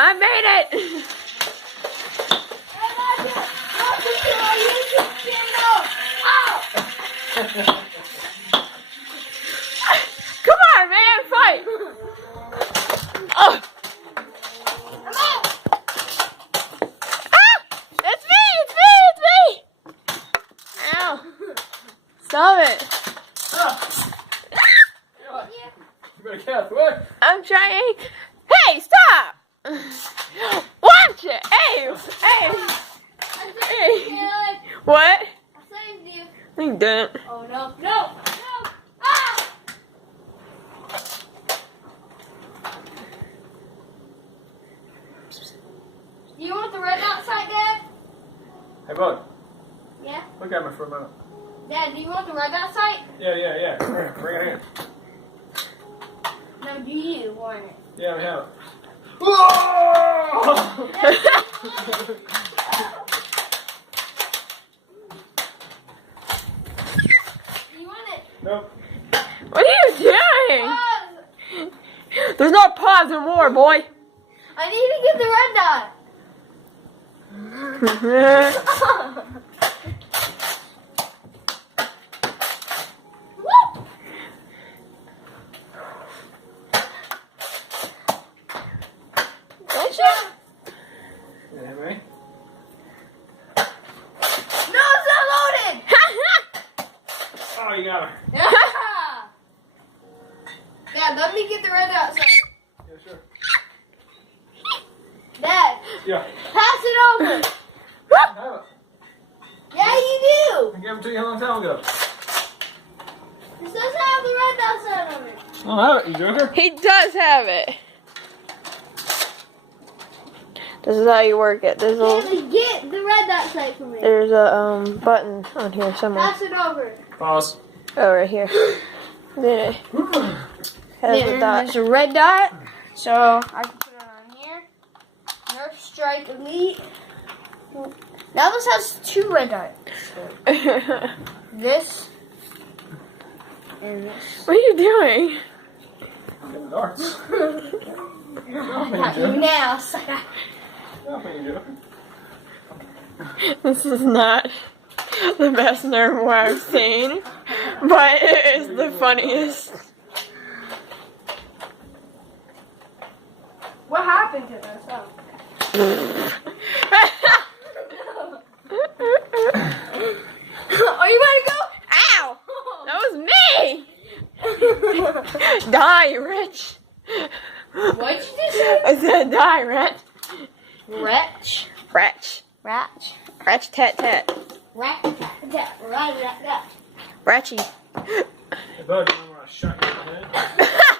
I made it! Come on, man, fight! Oh! It's me! Ow! Stop it! You better catch what? I'm trying. Hey, stop! Watch it! Hey! What? I saved you. No, you didn't. Oh no, no! Ah! Do you want the red dot sight, Dad? Hey, bud. Yeah? Look at me for a minute. Dad, do you want the red dot sight? Yeah. Bring it in. No, do you want it? Yeah, we have it. Do you want it? Nope. What are you doing? Pause! There's no pause in war, boy. I need to get the red dot. Yeah, right? No, it's not loaded! Oh, you got her. Yeah, let me get the red dot sight. Yeah, sure. Dad, Yeah. pass it over. I have it. Yeah, you do. I gave it to you a long time ago. It says I have the red dot sight on it. I don't have it, you joker. He does have it. This is how you work it. There's Haley, get the red dot sight for me. a button on here somewhere. Pass it over. Pause. Oh, right here. Then it has the dot. There's a red dot, so I can put it on here. Nerf Strike Elite. Now this has 2 red dots. This and this. What are you doing? Get darts. Not you now, sucker. Nothing, you joker. This is not the best nerf war I've seen, but it is the funniest. What happened to this? Oh. Are you ready to go? Ow! That was me! Die, Rich! What'd you just say? I said die, Rich. Wretch. Wretch. Ratch. Wretch tat tat. Rat. Rat. Ratchy. Hey, bud, remember when I shot you in the head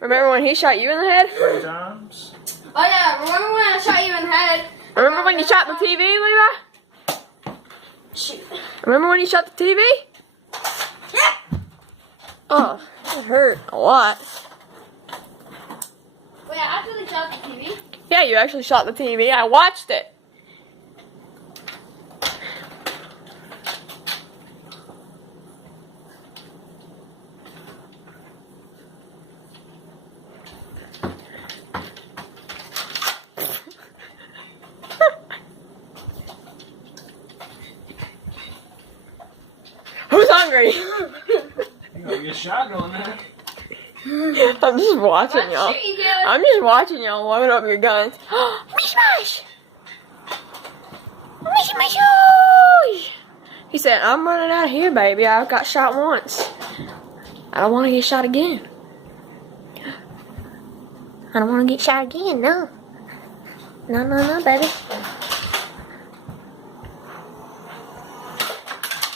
Remember when he shot you in the head? 3 times? Oh yeah, remember when I shot you in the head? Remember when you shot the TV, Levi? Shoot. Remember when you shot the TV? Yeah. Oh, it hurt a lot. Wait, I actually shot the TV? Yeah, you actually shot the TV. I watched it. Who's hungry? You gotta get shot going there. I'm just watching y'all. What you doing? I'm just watching y'all load up your guns. Mish mash! Mish mash! He said, I'm running out of here, baby. I got shot once. I don't want to get shot again. I don't want to get shot again, no. No, baby.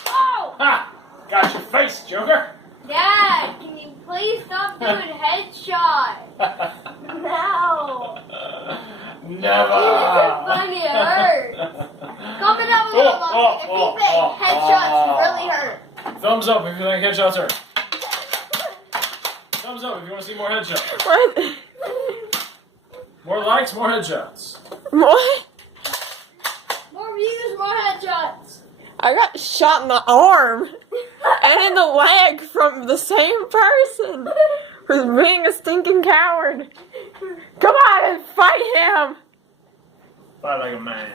Oh! Ha! Got your face, joker. Dad, can you please stop doing headshot? No. Never. This is funny, it hurts. Comment down below if you think headshots really hurt. Thumbs up if you think headshots hurt. Thumbs up if you want to see more headshots. What? More likes, more headshots. What? More views, more headshots. I got shot in the arm and in the leg from the same person who's being a stinking coward. Come on, Fight like a man.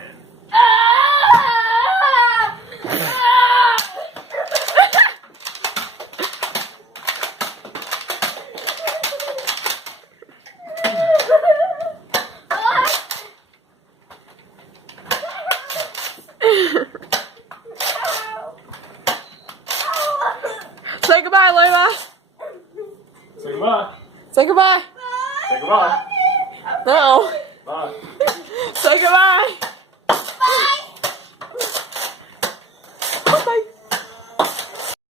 Say goodbye, Lola. Say goodbye. Say goodbye. Say goodbye. No. Bye. Say goodbye.